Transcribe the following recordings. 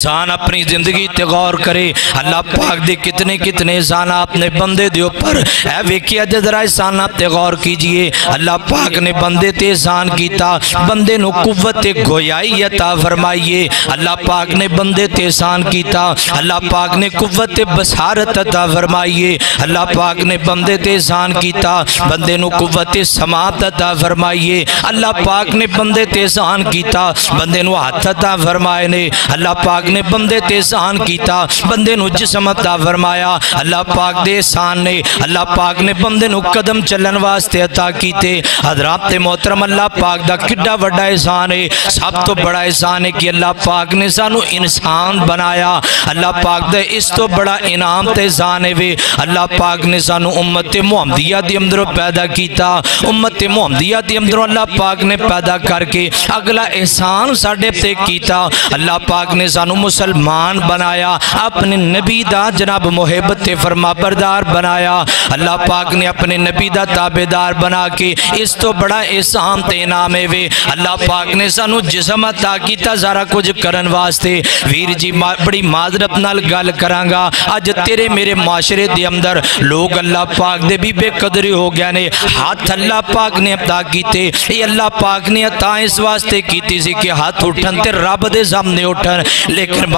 انسان اپنی زندگی تے غور کرے اللہ پاک دے کتنے کتنے احسانات نے بندے دے اوپر اے ویکھیا تے ذرا احسانات تے غور کیجئے اللہ پاک نے بندے تے احسان کیتا بندے نو قوت گویائی عطا فرمائیے اللہ پاک نے بندے تے احسان کیتا اللہ پاک نے قوت بصارت عطا فرمائیے اللہ پاک نے بندے تے احسان کیتا بندے نو قوت سماعت عطا فرمائیے اللہ پاک نے بندے تے احسان کیتا بندے نو ہاتھ عطا فرمائے نے اللہ پاک نے بندے تے احسان کیتا بندے نو جسم عطا فرمایا اللہ پاک دے احسان نے اللہ پاک نے بندے نو قدم چلن واسطے عطا کیتے حضرات محترم اللہ پاک دا کڈا بڑا احسان ہے سب تو بڑا احسان ہے کہ اللہ پاک نے سانو انسان بنایا اللہ پاک دے اس تو بڑا انعام تے احسان ہے وے اللہ پاک نے سانو امت محمدیہ دی اندروں پیدا کیتا امت محمدیہ دی اندروں اللہ پاک نے پیدا کر کے اگلا احسان ساڈے تے کیتا اللہ پاک نے سانو مسلمان بنایا اپنے نبی دا جناب محبت فرما بردار بنایا اللہ پاک نے اپنے نبی دا تابعدار بنا کے اس تو بڑا احسان تے انعام ہے وے اللہ پاک نے سانو جسم عطا کیتا سارا کچھ کرن واسطے ویر جی بڑی معذرت نال گل کرانگا اج تیرے میرے معاشرے دے اندر لوگ اللہ پاک دے بھی بے قدری ہو گیا نے ہاتھ اللہ پاک نے عطا کیتے یہ اللہ پاک نے عطا اس واسطے کیتی سی کہ ہاتھ اٹھن تے رب دے سامنے اٹھن لیکن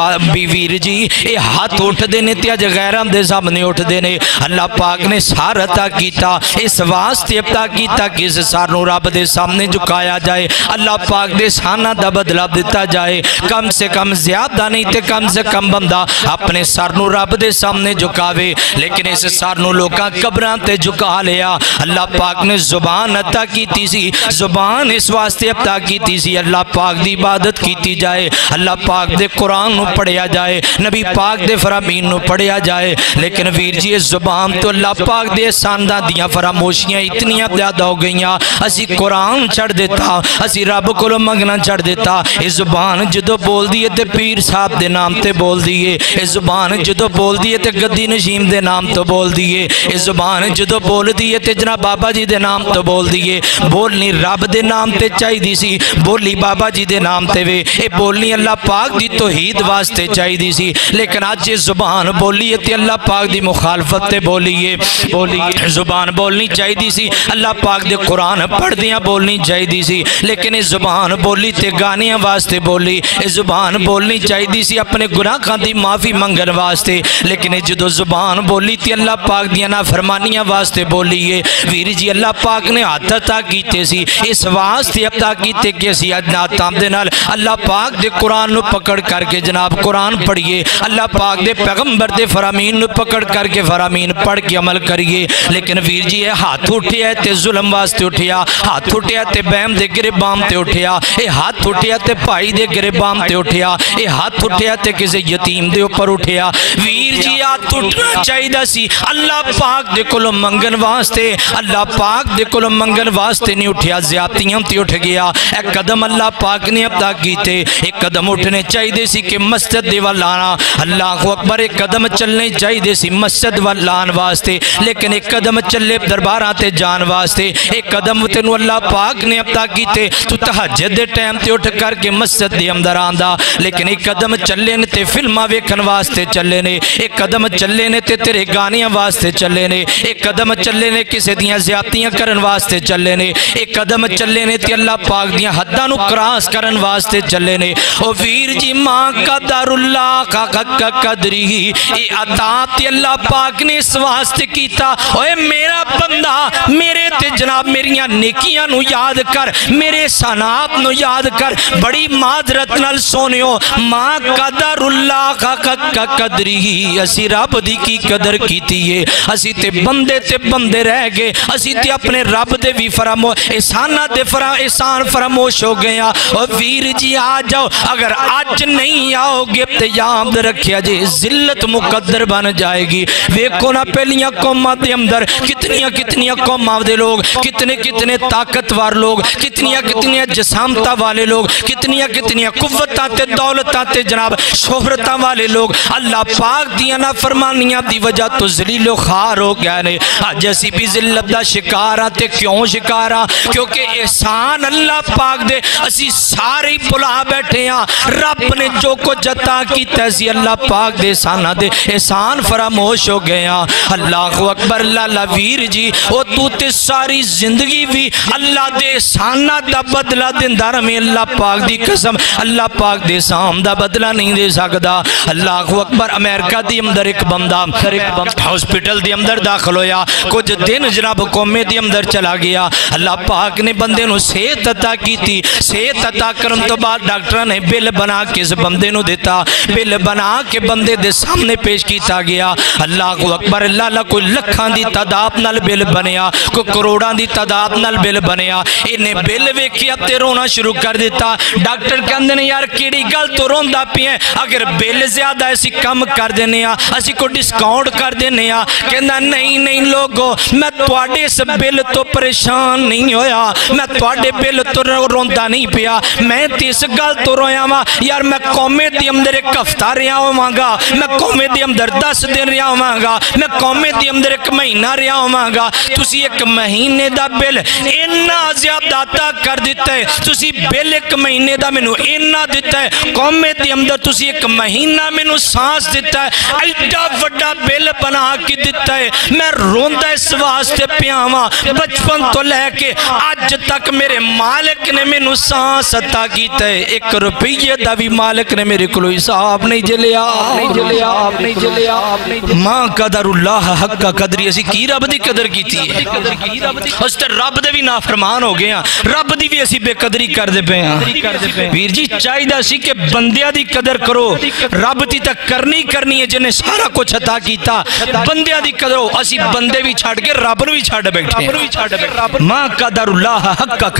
ویر جی اے ہاتھ اٹھ دینے تے اج غیراں دے سامنے اٹھ دینے اللہ پاک نے سار عطا کیتا اس واسطے عطا کیتا کہ اس سار نو رب دے سامنے جھکایا جائے اللہ پاک دے سانہ دا بدلہ دیتا جائے کم سے کم زیادہ نہیں تے کم سے کم بندہ اپنے سر نو رب دے سامنے جھکاوے لیکن اس سر نو لوکاں قبراں تے جھکا لیا اللہ پاک نے زبان عطا کیتی سی زبان اس واسطے عطا کیتی سی اللہ پاک دی عبادت کیتی جائے اللہ پاک دے قرآن نو پڑھیا جائے نبی پاک دے فرامین نو پڑھیا جائے لیکن ویر جی اس زبان تو اللہ پاک دے ساندہ دیاں فراموشیاں اتنیاں زیادہ ہو گئیاں اسی قرآن چھڑ دیتا اسی رب کو منگنا چھڑ دیتا اس زبان جدو بول دیئے تے پیر صاحب دے نام تے بول دیئے اس زبان جدو بول دیئے تے گدی نشیم دے نام تو بول دیئے اس زبان جدو بول دیئے تے جناب بابا جی دے نام تو بول دیئے بولنی رب دے نام تے چاہی دی سی بولی بابا جی دے نام تے وے اے بولنی اللہ پاک دی توحید واسطے چاہی دی سی لیکن آج یہ زبان بولیے تے اللہ پاک دی مخالفت تے بولیے زبان بولنی چاہی دی سی اللہ پاک دے قرآن پڑھ دیاں بولنی چاہی دی سی لیکن اس زبان بولی تے گانیاں واسطے بولی اس زبان بولنی چاہی دی سی اپنے گناہ کھان دی معافی منگن واسطے لیکن جدو زبان بولی تے اللہ پاک دیاں نافرمانیاں واسطے بولیے ویر جی اللہ پاک نے ہاتھ عطا کیتے سی اس واسطے عطا کیتے کہ اسی ناتام دے نال اللہ پاک دے قرآن نو پکڑ کر کے جناب قرآن پڑھئے اللہ پاک دے پیغمبر دے فرامین نو پکڑ کر کے فرامین پڑھ کے عمل کریے لیکن ویر جی ہاتھ اٹھیا تے ظلم واسطے اٹھیا ہاتھ اٹھیا تے بہم دے گربام تے اٹھیا اے ہاتھ اٹھیا تے بھائی دے گربام تے اٹھیا اے ہاتھ اٹھیا تے کسی یتیم دے اوپر اٹھیا ویر جی ہاتھ اٹھنا چاہیے سی اللہ پاک دے کولوں منگن واسطے اللہ پاک دے کولوں منگن واسطے نہیں اٹھیا زیادتیاں تے اٹھ گیا ایک قدم اللہ پاک نے عطا کیتے ایک قدم اٹھنے چاہیے سی کہ مسجد دے والانا اللہ اکبر ایک قدم چلنے چاہیے سی مسجد والان واسطے لیکن ایک قدم چلے درباراں تے جان واسطے ایک قدم تینو اللہ پاک نے عطا کیتے تو تہجد دے ٹائم تے اٹھ کر کے مسجد دے اندر آندا لیکن ایک قدم چلے نے تے فلماں ویکھن واسطے چلے نے ایک قدم چلے نے تے تیرے گانیاں واسطے چلے نے ایک قدم چلے نے کسے دیاں زیادتیاں کرن واسطے چلے نے ایک قدم چلے نے تے اللہ پاک دیاں حداں نو کراس کرن واسطے چلے نے او ویر جی ماں قدر اللہ کا قدری اے عطا تے اللہ پاک نے اس واسطے کیتا اوے میرا بندہ میرے تے جناب میریاں نیکیاں نو یاد کر میرے سنات نو یاد کر بڑی معذرت نال سونیو ماں قدر اللہ کا قدری اسی رب دی کی قدر کیتی ہے اسی تے بندے رہ گئے اسی تے اپنے رب دے بھی احسان فراموش ہو گیا اور ویر جی آ جاؤ اگر آج نہیں آؤ گے تے یاد رکھیا جی ذلت مقدر بن جائے گی ویکھو نا پہلیاں قوماں دے اندر کتنیاں قوماں دے لوگ کتنے طاقتور لوگ کتنیاں جسامتہ والے لوگ کتنیاں قوتاں تے دولتاں تے جناب شہرتاں والے لوگ اللہ پاک دیاں نافرمانیاں دی وجہ تو ذلیل و خوار ہو گیا نے آج اسی بھی ذلت دا شکارہ تے کیوں شکارہ کیونکہ احسان اللہ پاک دے اسی سارے بلا بیٹھے ہیں رب نے جو جو کچھ عطا کیتا سی اللہ پاک دے سانا دے احسان فراموش ہو گیا اللہ اکبر لالا ویر جی او تو تے ساری زندگی بھی اللہ دے سانا دا بدلہ دیندہ رہے اللہ پاک دی قسم اللہ پاک دے سام دا بدلہ نہیں دے سکدا اللہ اکبر امریکہ دی اندر ایک بندہ ہاسپٹل دی اندر داخل ہویا کچھ دن جناب قومے دی اندر چلا گیا اللہ پاک نے بندے نو صحت عطا کی تھی صحت عطا کرن تو بعد ڈاکٹر نے بل بنا کے اس بندے نو دیتا بل بنا کے بندے دے سامنے پیش کیتا گیا اللہ اکبر اللہ کوئی لکھان دی تعداد نال بل بنیا کوئی کروڑاں دی تعداد نال بل بنیا انہیں بل ویکھیا تے رونا شروع کر دیتا ڈاکٹر کہندے نے یار کیڑی گل تو روندا پیا اگر بل زیادہ ایسی کم کر دینے اسی کو ڈسکاؤنٹ کر دینے کہندا نہیں لوگو میں تواڈے اس بل تو پریشان نہیں ہویا میں تواڈے بل تو روندا نہیں پیا میں تے اس گل تو رویا وا یار میں قومے دی اندر ایک ہفتہ رہیا ہواں گا میں قومے دی اندر 10 دن رہیا ہواں گا میں قومے دی اندر ایک مہینہ رہیا ہواں گا تسی ایک مہینے دا بل اتنا زیادہ عطا کر دیتا ہے تسی بل ایک مہینے دا مینوں اتنا دیتا ہے قومے دی اندر تسی ایک مہینہ مینوں سانس دیتا ہے ایڈا وڈا بل بنا کے دیتا ہے میں روندا اس واسطے پیاواں بچپن تو لے کے آج تک میرے مالک نے مینوں سانس عطا کیتا ہے 1 روپیے دا بھی مالک نے میرے کولوں حساب نہیں جلیا ماں قدر اللہ حق کا قدری اسی کی رب دی قدر کیتی ہے اس تے رب دے بھی نافرمان ہو گیا رب دی بھی اسی بے قدری کر دے پے ہیں ویر جی چاہیے سی کہ بندیاں دی قدر کرو رب دی تک کرنی ہے جنہیں سارا کچھ عطا کیتا بندیاں دی قدر ہو اسی بندے بھی چھاڑ کے رب نو بھی چھاڑ بیٹھے ماں قدر اللہ حق کا قدر